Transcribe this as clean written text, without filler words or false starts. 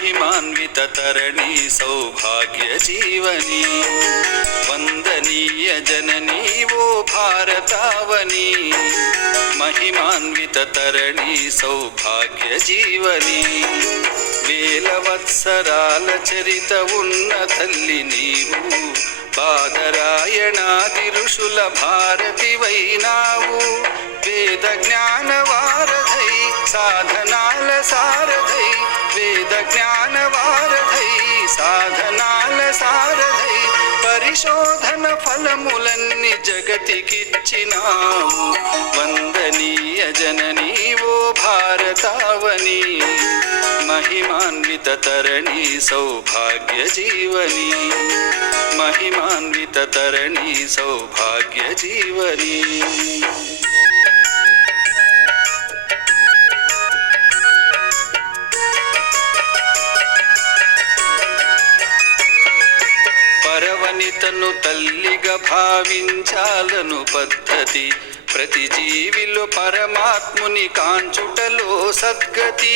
महिमान्वित तरणि सौभाग्य जीवनी वंदनीय जननी वो भारतावनी महिमान्वित तरणि सौभाग्य जीवनी వేలవత్సరాల చరిత ఉన్న తల్లి నీవు బాదరాయణాది ఋషుల భారతివైనావు వేద జ్ఞాన వారధై సాధనాల సారథై వేద జ్ఞాన వారధై సాధనాల సారథై పరిశోధన ఫలములన్నీ జగతికిచ్చినావు వందనీయ జననీ ఓ భారతావని महिमान्वित तरणि सौभाग्य जीवनी महिमान्वित तरणि सौभाग्य जीवनी పరవనితను తల్లిగా భావించాలను పద్ధతి ప్రతి జీవిలో పరమాత్ముని కాంచుటలో సద్గతి